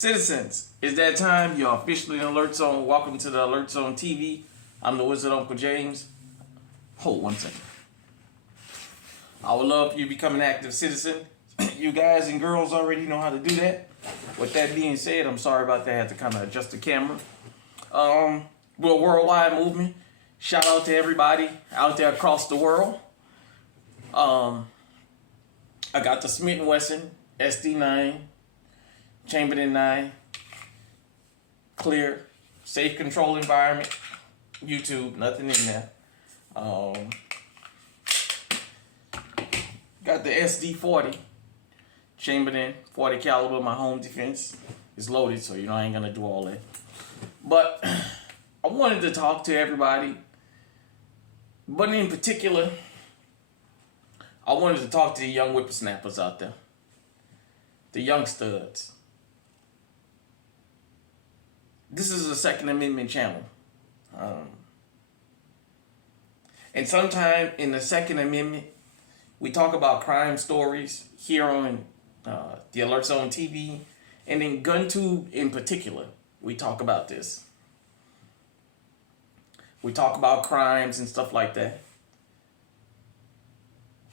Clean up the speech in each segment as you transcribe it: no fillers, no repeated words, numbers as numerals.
Citizens, it's that time. You're officially in Alert Zone. Welcome to the Alert Zone TV. I'm the Wizard Uncle James. Hold 1 second. I would love for you to become an active citizen. You guys and girls already know how to do that. With that being said, I'm sorry about that. I had to kind of adjust the camera. We're a worldwide movement. Shout out to everybody out there across the world. I got the Smith & Wesson SD9. Chamberlain 9, clear, safe control environment, YouTube, nothing in there. Got the SD40, Chamberlain 40 caliber. My home defense is loaded, so I ain't gonna do all that. But I wanted to talk to everybody, but in particular, I wanted to talk to the young whippersnappers out there, the young studs. This is a Second Amendment channel. And sometime in the Second Amendment, we talk about crime stories here on the Alert Zone TV, and in GunTube in particular, we talk about this. We talk about crimes and stuff like that.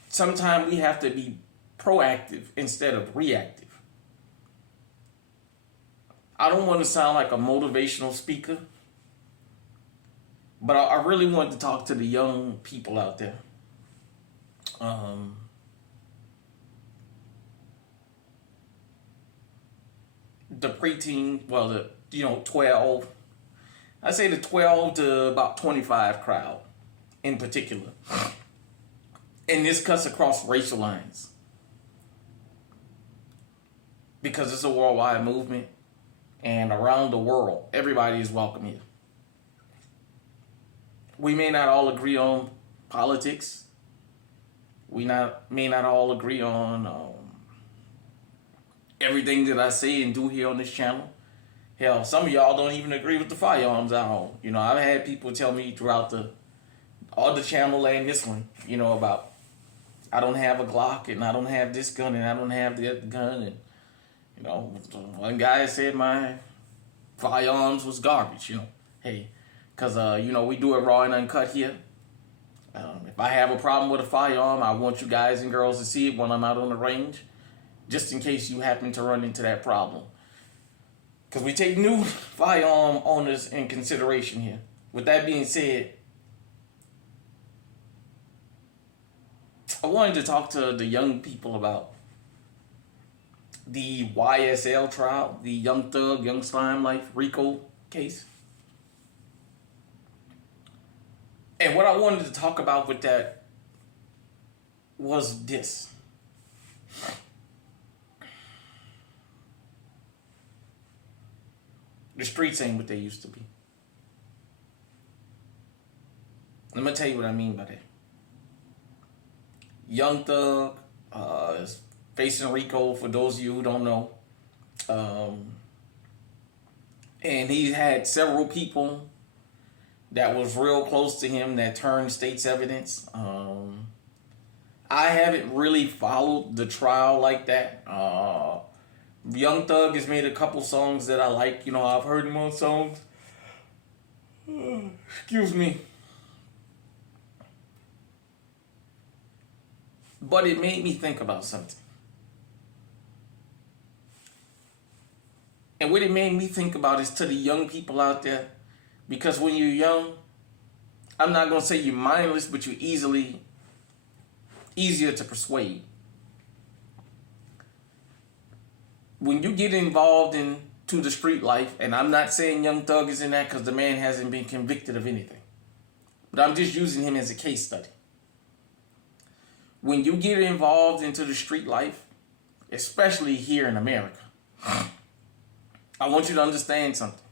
Sometimes we have to be proactive instead of reactive. I don't want to sound like a motivational speaker, but I really want to talk to the young people out there. The preteen, 12. I say the 12 to about 25 crowd in particular. And this cuts across racial lines. Because it's a worldwide movement. And around the world, everybody is welcome here. We may not all agree on politics. We may not all agree on everything that I say and do here on this channel. Hell, some of y'all don't even agree with the firearms I own. I've had people tell me throughout all the channel and this one, about I don't have a Glock and I don't have this gun and I don't have that gun and one guy said my firearms was garbage, Hey, because, we do it raw and uncut here. If I have a problem with a firearm, I want you guys and girls to see it when I'm out on the range, just in case you happen to run into that problem. Because we take new firearm owners in consideration here. With that being said, I wanted to talk to the young people about the YSL trial, the Young Thug, Young Slime Life RICO case. And what I wanted to talk about with that was this. The streets ain't what they used to be. Let me tell you what I mean by that. Young Thug is facing RICO, for those of you who don't know. And he had several people that was real close to him that turned state's evidence. I haven't really followed the trial like that. Young Thug has made a couple songs that I like. I've heard him on songs. Excuse me. But it made me think about something. And what it made me think about is to the young people out there. Because when you're young, I'm not going to say you're mindless, but you're easier to persuade. When you get involved into the street life, and I'm not saying Young Thug is in that because the man hasn't been convicted of anything. But I'm just using him as a case study. When you get involved into the street life, especially here in America, I want you to understand something.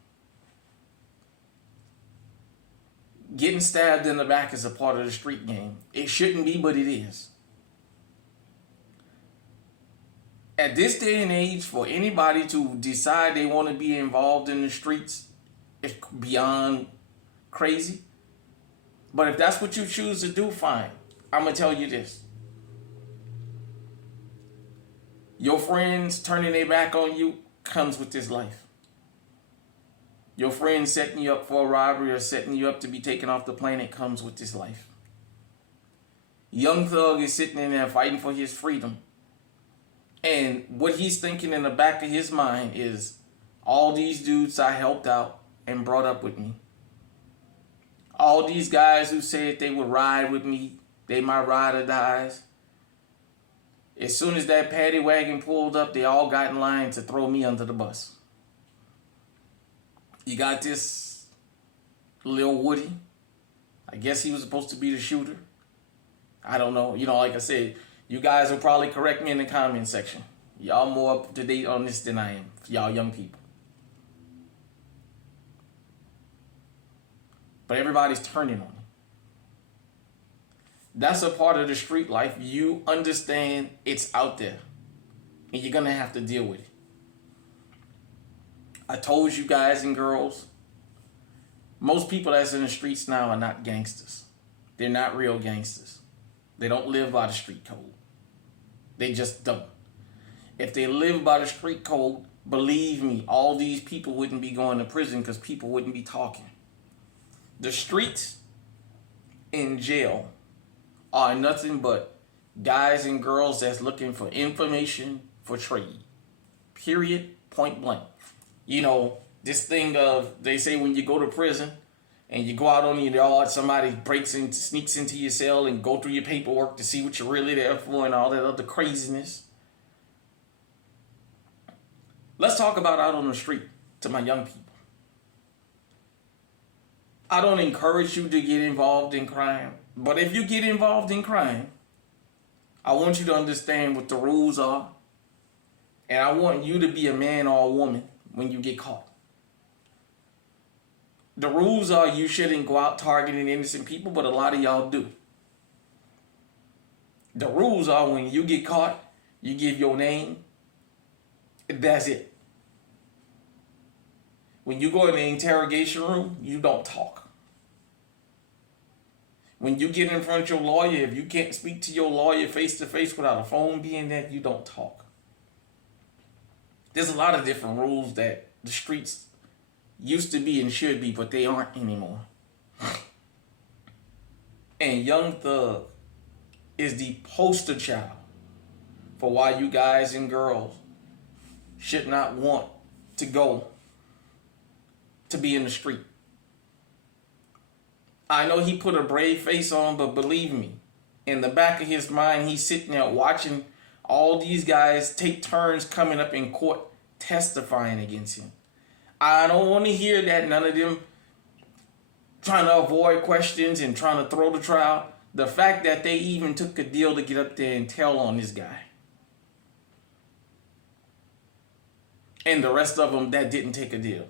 Getting stabbed in the back is a part of the street game. It shouldn't be, but it is. At this day and age, for anybody to decide they want to be involved in the streets, it's beyond crazy. But if that's what you choose to do, fine. I'm going to tell you this. Your friends turning their back on you, comes with this life. Your friend setting you up for a robbery or setting you up to be taken off the planet comes with this life. Young Thug is sitting in there fighting for his freedom. And what he's thinking in the back of his mind is, all these dudes I helped out and brought up with me. All these guys who said they would ride with me, they my ride or dies. As soon as that paddy wagon pulled up, they all got in line to throw me under the bus. You got this Lil Woody. I guess he was supposed to be the shooter. I don't know. You know, like I said, you guys will probably correct me in the comment section. Y'all more up to date on this than I am. Y'all young people. But everybody's turning on him. That's a part of the street life. You understand it's out there. And you're going to have to deal with it. I told you guys and girls, most people that's in the streets now are not gangsters. They're not real gangsters. They don't live by the street code. They just don't. If they live by the street code, believe me, all these people wouldn't be going to prison because people wouldn't be talking. The streets in jail are nothing but guys and girls that's looking for information for trade. Period. Point blank. You know, this thing of, they say when you go to prison and you go out on your yard, somebody breaks in, sneaks into your cell and go through your paperwork to see what you're really there for and all that other craziness. Let's talk about out on the street to my young people. I don't encourage you to get involved in crime, but if you get involved in crime, I want you to understand what the rules are, and I want you to be a man or a woman when you get caught. The rules are you shouldn't go out targeting innocent people, but a lot of y'all do. The rules are when you get caught, you give your name, that's it. When you go in the interrogation room, you don't talk. When you get in front of your lawyer, if you can't speak to your lawyer face to face without a phone being there, you don't talk. There's a lot of different rules that the streets used to be and should be, but they aren't anymore. And Young Thug is the poster child for why you guys and girls should not want to go to be in the street. I know he put a brave face on, but believe me, in the back of his mind, he's sitting there watching all these guys take turns coming up in court testifying against him. I don't want to hear that, none of them trying to avoid questions and trying to throw the trial. The fact that they even took a deal to get up there and tell on this guy. And the rest of them that didn't take a deal.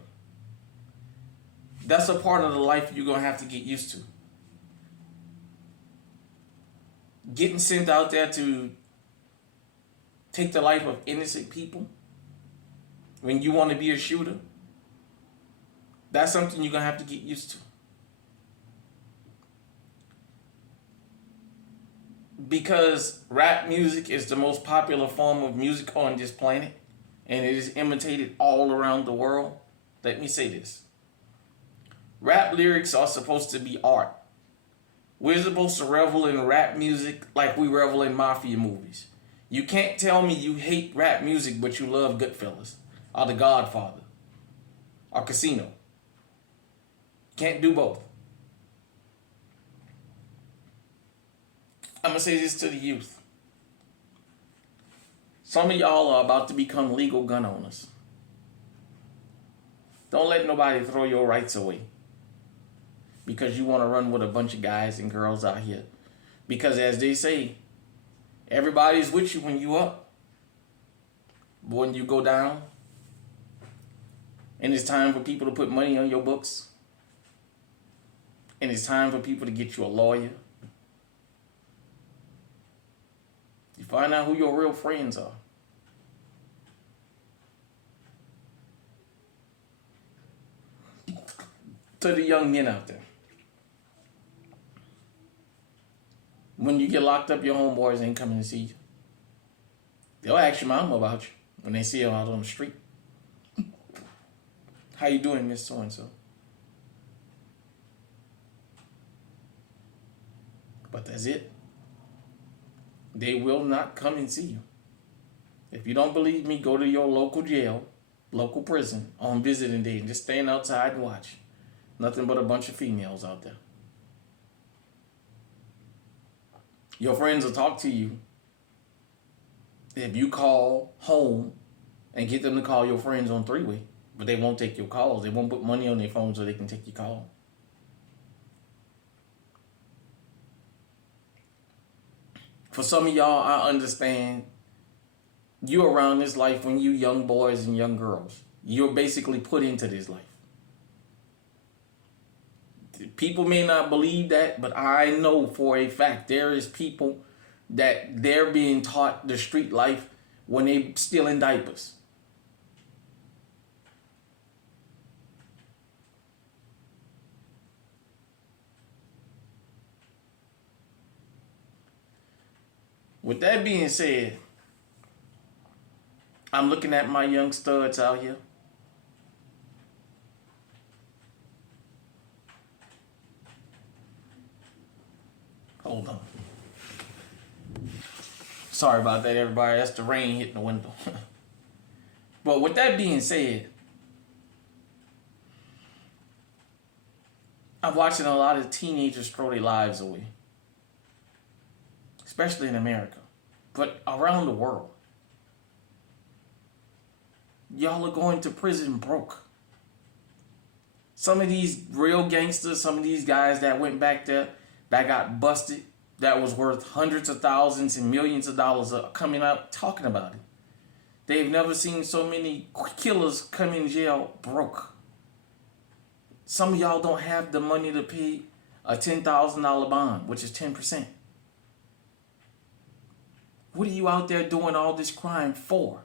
That's a part of the life you're going to have to get used to. Getting sent out there to take the life of innocent people when you want to be a shooter, that's something you're going to have to get used to. Because rap music is the most popular form of music on this planet, and it is imitated all around the world, let me say this. Rap lyrics are supposed to be art. We're supposed to revel in rap music like we revel in mafia movies. You can't tell me you hate rap music but you love Goodfellas or The Godfather or Casino. Can't do both. I'm going to say this to the youth. Some of y'all are about to become legal gun owners. Don't let nobody throw your rights away because you want to run with a bunch of guys and girls out here. Because as they say, everybody's with you when you up. But when you go down, and it's time for people to put money on your books, and it's time for people to get you a lawyer, you find out who your real friends are. To the young men out there. When you get locked up, your homeboys ain't coming to see you. They'll ask your mama about you when they see you out on the street. How you doing, Miss So-and-so? But that's it. They will not come and see you. If you don't believe me, go to your local jail, local prison on visiting day and just stand outside and watch. Nothing but a bunch of females out there. Your friends will talk to you if you call home and get them to call your friends on three-way, but they won't take your calls. They won't put money on their phone so they can take your call. For some of y'all, I understand you're around this life when you young boys and young girls. You're basically put into this life. People may not believe that, but I know for a fact there is people that they're being taught the street life when they still in diapers. With that being said, I'm looking at my young studs out here. Hold on. Sorry about that, everybody. That's the rain hitting the window. But with that being said, I'm watching a lot of teenagers throw their lives away. Especially in America. But around the world. Y'all are going to prison broke. Some of these real gangsters, some of these guys that went back there, that got busted, that was worth hundreds of thousands and millions of dollars, are coming out talking about it. They've never seen so many killers come in jail broke. Some of y'all don't have the money to pay a $10,000 bond, which is 10%. What are you out there doing all this crime for?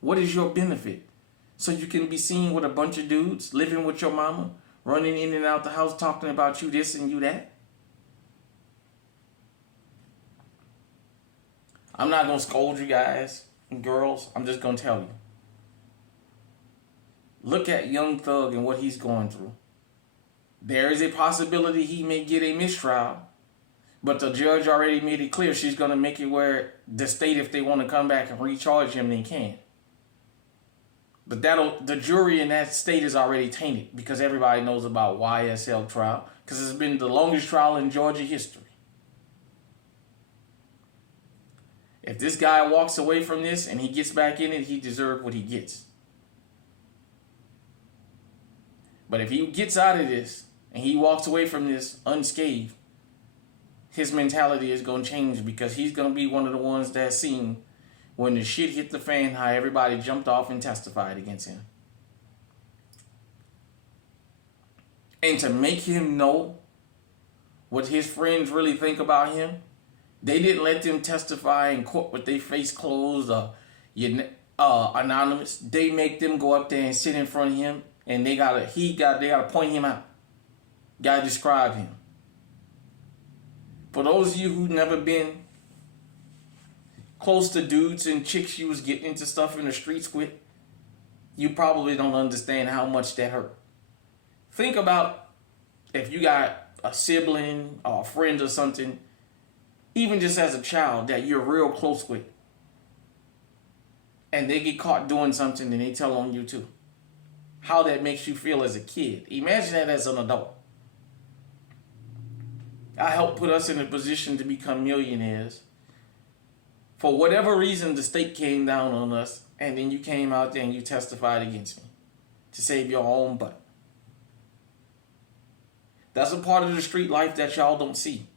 What is your benefit? So you can be seen with a bunch of dudes living with your mama, running in and out the house talking about you this and you that? I'm not going to scold you guys and girls. I'm just going to tell you. Look at Young Thug and what he's going through. There is a possibility he may get a mistrial, but the judge already made it clear she's going to make it where the state, if they want to come back and recharge him, they can. But the jury in that state is already tainted because everybody knows about YSL trial because it's been the longest trial in Georgia history. If this guy walks away from this and he gets back in it, he deserves what he gets. But if he gets out of this and he walks away from this unscathed, his mentality is going to change because he's going to be one of the ones that's seen when the shit hit the fan, how everybody jumped off and testified against him. And to make him know what his friends really think about him, they didn't let them testify in court with their face closed or anonymous. They make them go up there and sit in front of him, and they gotta point him out. Gotta describe him. For those of you who've never been close to dudes and chicks you was getting into stuff in the streets with, you probably don't understand how much that hurt. Think about if you got a sibling or a friend or something, even just as a child that you're real close with, and they get caught doing something and they tell on you too. How that makes you feel as a kid. Imagine that as an adult. I helped put us in a position to become millionaires. For whatever reason, the state came down on us, and then you came out there and you testified against me to save your own butt. That's a part of the street life that y'all don't see.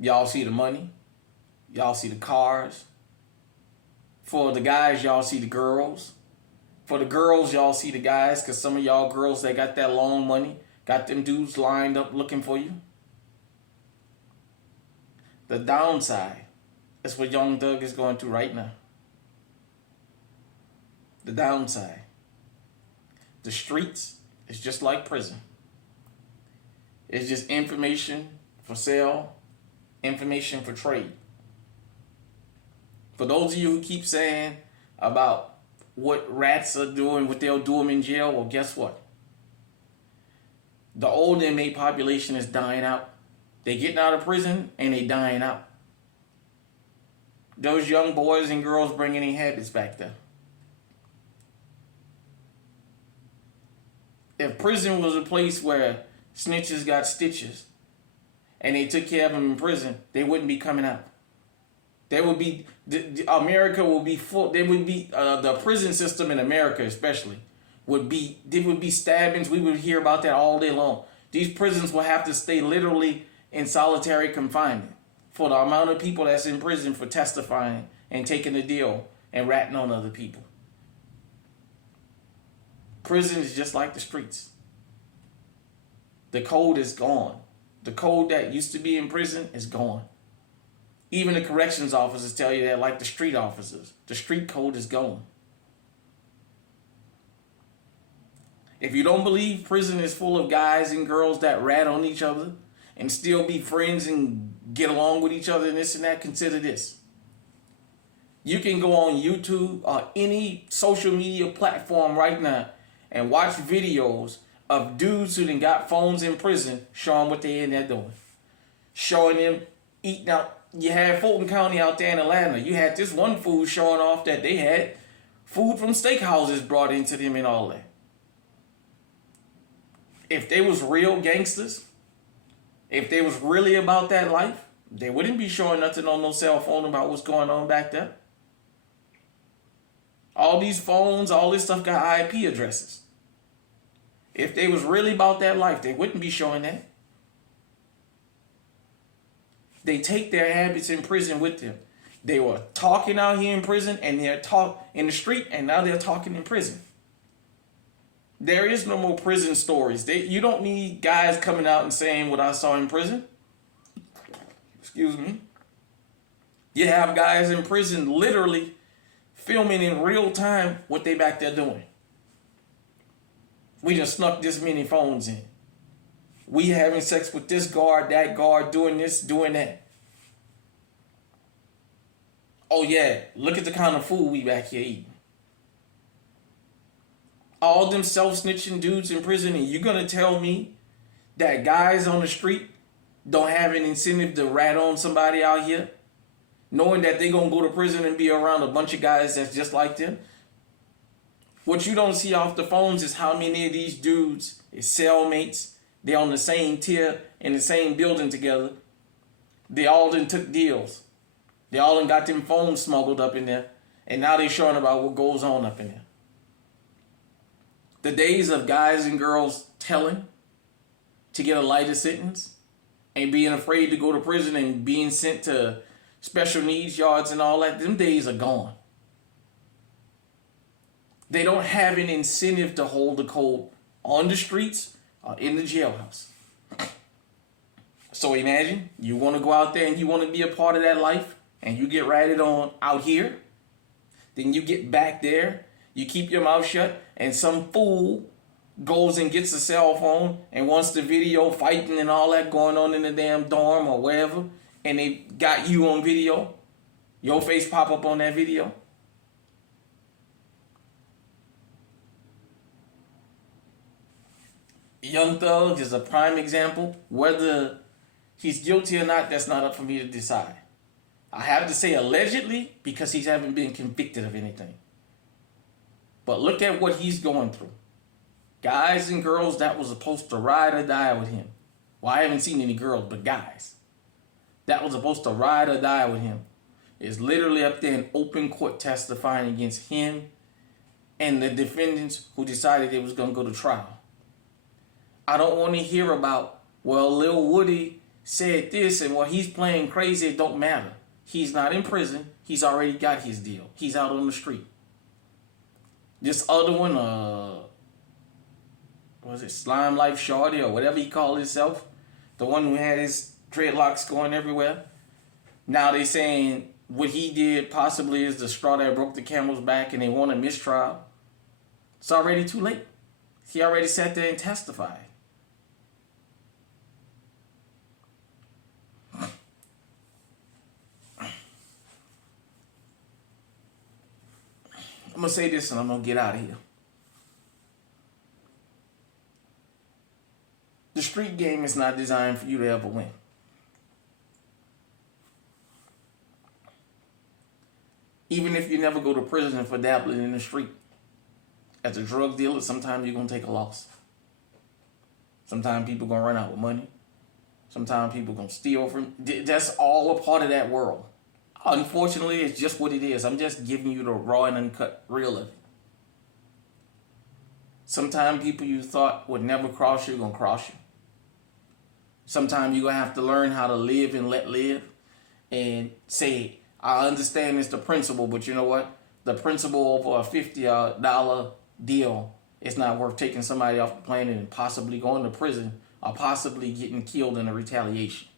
Y'all see the money. Y'all see the cars. For the guys, y'all see the girls. For the girls, y'all see the guys, because some of y'all girls that got that long money, got them dudes lined up looking for you. The downside is what Young Thug is going through right now. The downside. The streets is just like prison. It's just information for sale, information for trade. For those of you who keep saying about what rats are doing, what they'll do them in jail, well, guess what? The old inmate population is dying out. They getting out of prison and they dying out. Those young boys and girls bring any habits back there. If prison was a place where snitches got stitches and they took care of them in prison, they wouldn't be coming out. There would be, America would be full, there would be, the prison system in America especially, there would be stabbings. We would hear about that all day long. These prisons will have to stay literally in solitary confinement for the amount of people that's in prison for testifying and taking a deal and ratting on other people. Prison is just like the streets. The code is gone. The code that used to be in prison is gone. Even the corrections officers tell you that, like the street officers. The street code is gone. If you don't believe prison is full of guys and girls that rat on each other and still be friends and get along with each other and this and that, consider this. You can go on YouTube or any social media platform right now and watch videos of dudes who done got phones in prison showing what they in there doing. Showing them eating out. You had Fulton County out there in Atlanta. You had this one fool showing off that they had food from steakhouses brought into them and all that. If they was real gangsters, if they was really about that life, they wouldn't be showing nothing on no cell phone about what's going on back there. All these phones, all this stuff got IP addresses. If they was really about that life, they wouldn't be showing that. They take their habits in prison with them. They were talking out here in prison and they're talk in the street and now they're talking in prison. There is no more prison stories. You don't need guys coming out and saying what I saw in prison. Excuse me. You have guys in prison literally filming in real time what they back there doing. We just snuck this many phones in. We having sex with this guard, that guard, doing this, doing that. Oh yeah, look at the kind of food we back here eating. All them self-snitching dudes in prison, and you're gonna tell me that guys on the street don't have an incentive to rat on somebody out here, knowing that they gonna go to prison and be around a bunch of guys that's just like them? What you don't see off the phones is how many of these dudes is cellmates. They on the same tier in the same building together. They all done took deals. They all done got them phones smuggled up in there. And now they showing about what goes on up in there. The days of guys and girls telling to get a lighter sentence and being afraid to go to prison and being sent to special needs yards and all that, them days are gone. They don't have an incentive to hold the code on the streets or in the jailhouse. So imagine you want to go out there and you want to be a part of that life and you get ratted on out here. Then you get back there, you keep your mouth shut, and some fool goes and gets a cell phone and wants the video fighting and all that going on in the damn dorm or wherever, and they got you on video. Your face pop up on that video. Young Thug is a prime example. Whether he's guilty or not, that's not up for me to decide. I have to say allegedly because he hasn't been convicted of anything. But look at what he's going through. Guys and girls that was supposed to ride or die with him. Well, I haven't seen any girls, but guys that was supposed to ride or die with him is literally up there in open court testifying against him and the defendants who decided they was going to go to trial. I don't want to hear about, well, Lil Woody said this and well, he's playing crazy. It don't matter. He's not in prison. He's already got his deal. He's out on the street. This other one, was it Slime Life Shorty or whatever he called himself? The one who had his dreadlocks going everywhere. Now they saying what he did possibly is the straw that broke the camel's back and they want a mistrial. It's already too late. He already sat there and testified. I'm going to say this and I'm going to get out of here. The street game is not designed for you to ever win. Even if you never go to prison for dabbling in the street. As a drug dealer, sometimes you're going to take a loss. Sometimes people going to run out of money. Sometimes people going to steal from. That's all a part of that world. Unfortunately, it's just what it is. I'm just giving you the raw and uncut real of it. Sometimes people you thought would never cross you are going to cross you. Sometimes you're going to have to learn how to live and let live. And say, I understand it's the principle, but you know what? The principle over a $50 deal is not worth taking somebody off the planet and possibly going to prison or possibly getting killed in a retaliation.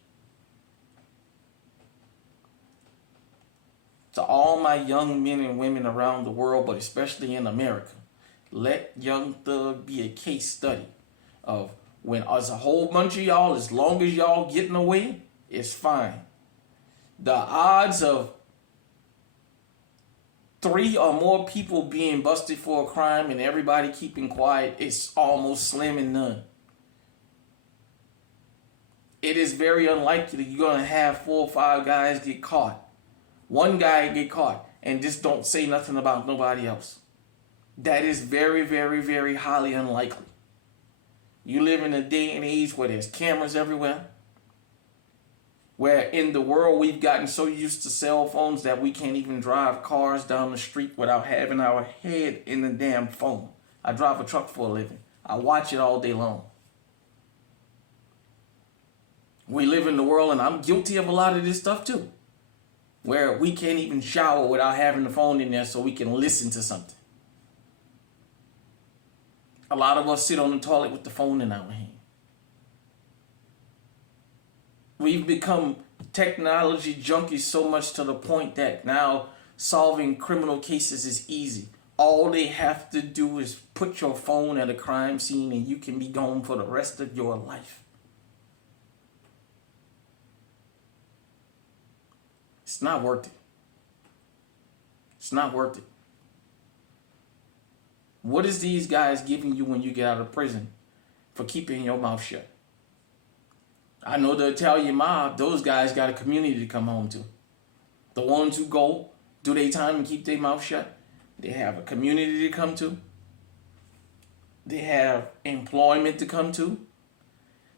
To all my young men and women around the world, but especially in America, let Young Thug be a case study of when as a whole bunch of y'all, as long as y'all getting away, it's fine. The odds of 3 or more people being busted for a crime and everybody keeping quiet is almost slim and none. It is very unlikely you're going to have 4 or 5 guys get caught. One guy get caught and just don't say nothing about nobody else. That is very, very, very highly unlikely. You live in a day and age where there's cameras everywhere. Where in the world we've gotten so used to cell phones that we can't even drive cars down the street without having our head in the damn phone. I drive a truck for a living. I watch it all day long. We live in the world, and I'm guilty of a lot of this stuff too, where we can't even shower without having the phone in there so we can listen to something. A lot of us sit on the toilet with the phone in our hand. We've become technology junkies so much to the point that now solving criminal cases is easy. All they have to do is put your phone at a crime scene and you can be gone for the rest of your life. It's not worth it. It's not worth it. What is these guys giving you when you get out of prison for keeping your mouth shut? I know the Italian mob, those guys got a community to come home to. The ones who go, do their time and keep their mouth shut, they have a community to come to. They have employment to come to.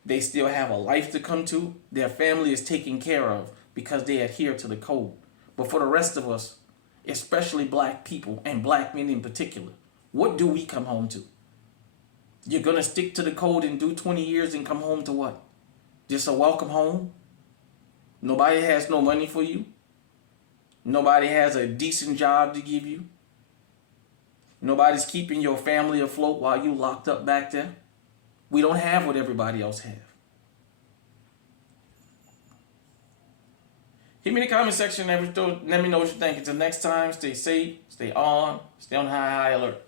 They still have a life to come to. Their family is taken care of because they adhere to the code. But for the rest of us, especially black people and black men in particular, what do we come home to? You're going to stick to the code and do 20 years and come home to what? Just a welcome home? Nobody has no money for you? Nobody has a decent job to give you? Nobody's keeping your family afloat while you locked up back there? We don't have what everybody else have. Hit me in the comment section. Let me know what you think. Until next time, stay safe, stay on high alert.